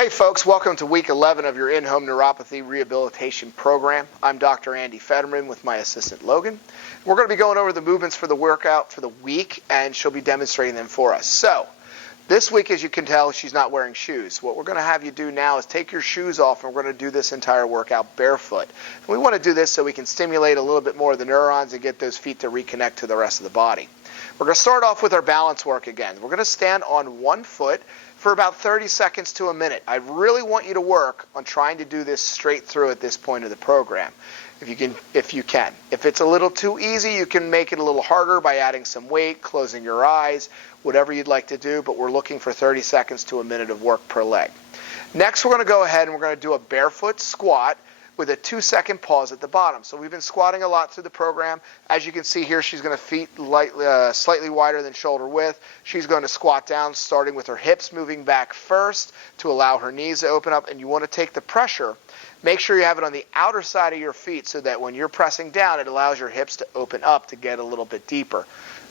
Hey folks, welcome to week 11 of your in-home neuropathy rehabilitation program. I'm Dr. Andy Fetterman with my assistant Logan. We're going to be going over the movements for the workout for the week, and she'll be demonstrating them for us. So, this week, as you can tell, she's not wearing shoes. What we're going to have you do now is take your shoes off, and we're going to do this entire workout barefoot. And we want to do this so we can stimulate a little bit more of the neurons and get those feet to reconnect to the rest of the body. We're going to start off with our balance work again. We're going to stand on one foot for about 30 seconds to a minute. I really want you to work on trying to do this straight through at this point of the program, if you can. If it's a little too easy, you can make it a little harder by adding some weight, closing your eyes, whatever you'd like to do, but we're looking for 30 seconds to a minute of work per leg. Next, we're going to go ahead and we're going to do a barefoot squat with a 2-second pause at the bottom. So we've been squatting a lot through the program. As you can see here, she's going to feet slightly wider than shoulder width. She's going to squat down, starting with her hips moving back first to allow her knees to open up. And you want to take the pressure. Make sure you have it on the outer side of your feet so that when you're pressing down, it allows your hips to open up to get a little bit deeper.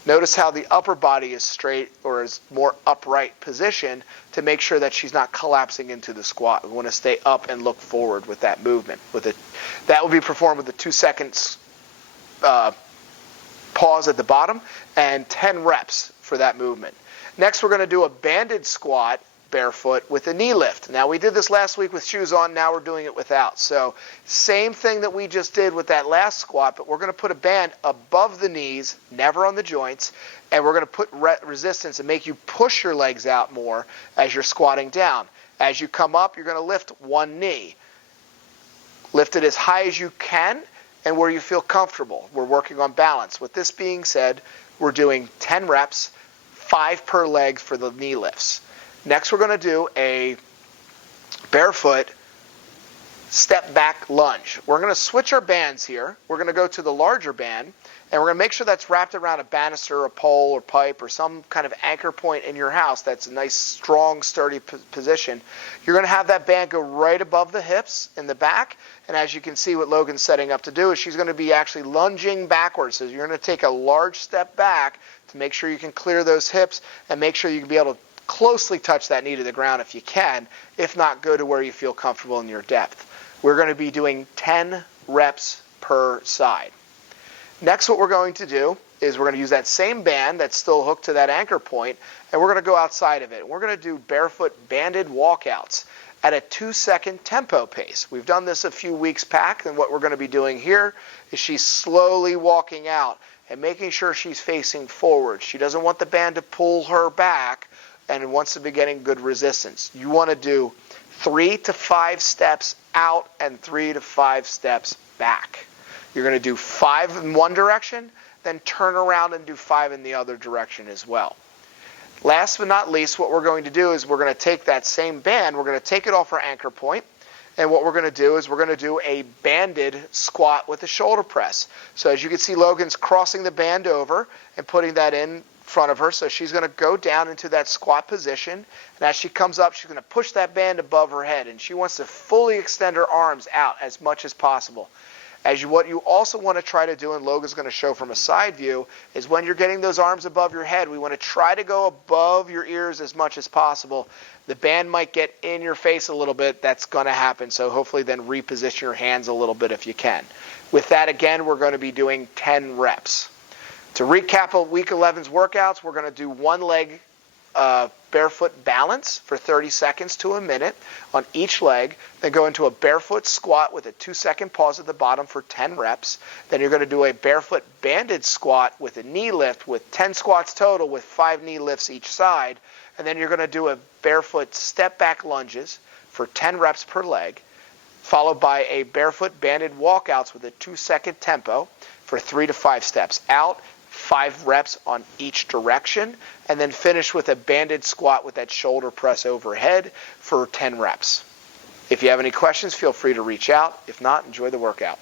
Notice how the upper body is straight or is more upright position to make sure that she's not collapsing into the squat. We want to stay up and look forward with that movement. That will be performed with a 2 seconds pause at the bottom and 10 reps for that movement. Next, we're going to do a banded squat barefoot with a knee lift. Now, we did this last week with shoes on. Now we're doing it without. So same thing that we just did with that last squat, but we're going to put a band above the knees, never on the joints, and we're going to put resistance and make you push your legs out more as you're squatting down. As you come up, you're going to lift one knee. Lift it as high as you can and where you feel comfortable. We're working on balance. With this being said, we're doing 10 reps, 5 per leg for the knee lifts. Next, we're going to do a barefoot step back lunge. We're going to switch our bands here. We're going to go to the larger band, and we're going to make sure that's wrapped around a banister, a pole, or pipe, or some kind of anchor point in your house that's a nice, strong, sturdy position. You're going to have that band go right above the hips in the back, and as you can see what Logan's setting up to do is she's going to be actually lunging backwards. So you're going to take a large step back to make sure you can clear those hips and make sure you can be able to closely touch that knee to the ground if you can. If not, go to where you feel comfortable in your depth. We're going to be doing 10 reps per side. Next, what we're going to do is we're going to use that same band that's still hooked to that anchor point, and we're going to go outside of it. We're going to do barefoot banded walkouts at a 2-second tempo pace. We've done this a few weeks back, and what we're going to be doing here is she's slowly walking out and making sure she's facing forward. She doesn't want the band to pull her back, and wants to be getting good resistance. You want to do 3 to 5 steps out and 3 to 5 steps back. You're going to do 5 in one direction, then turn around and do 5 in the other direction as well. Last but not least, what we're going to do is we're going to take that same band, we're going to take it off our anchor point, and what we're going to do is we're going to do a banded squat with a shoulder press. So as you can see, Logan's crossing the band over and putting that in front of her, so she's going to go down into that squat position, and as she comes up, she's going to push that band above her head, and she wants to fully extend her arms out as much as possible. What you also want to try to do, and Logan's going to show from a side view, is when you're getting those arms above your head, we want to try to go above your ears as much as possible. The band might get in your face a little bit. That's going to happen, so hopefully then reposition your hands a little bit if you can. With that, again, we're going to be doing 10 reps. To recap week 11's workouts, we're going to do one leg barefoot balance for 30 seconds to a minute on each leg, then go into a barefoot squat with a 2-second pause at the bottom for 10 reps. Then you're going to do a barefoot banded squat with a knee lift with 10 squats total with 5 knee lifts each side. And then you're going to do a barefoot step back lunges for 10 reps per leg, followed by a barefoot banded walkouts with a 2-second tempo for 3 to 5 steps out, 5 reps on each direction, and then finish with a banded squat with that shoulder press overhead for 10 reps. If you have any questions, feel free to reach out. If not, enjoy the workout.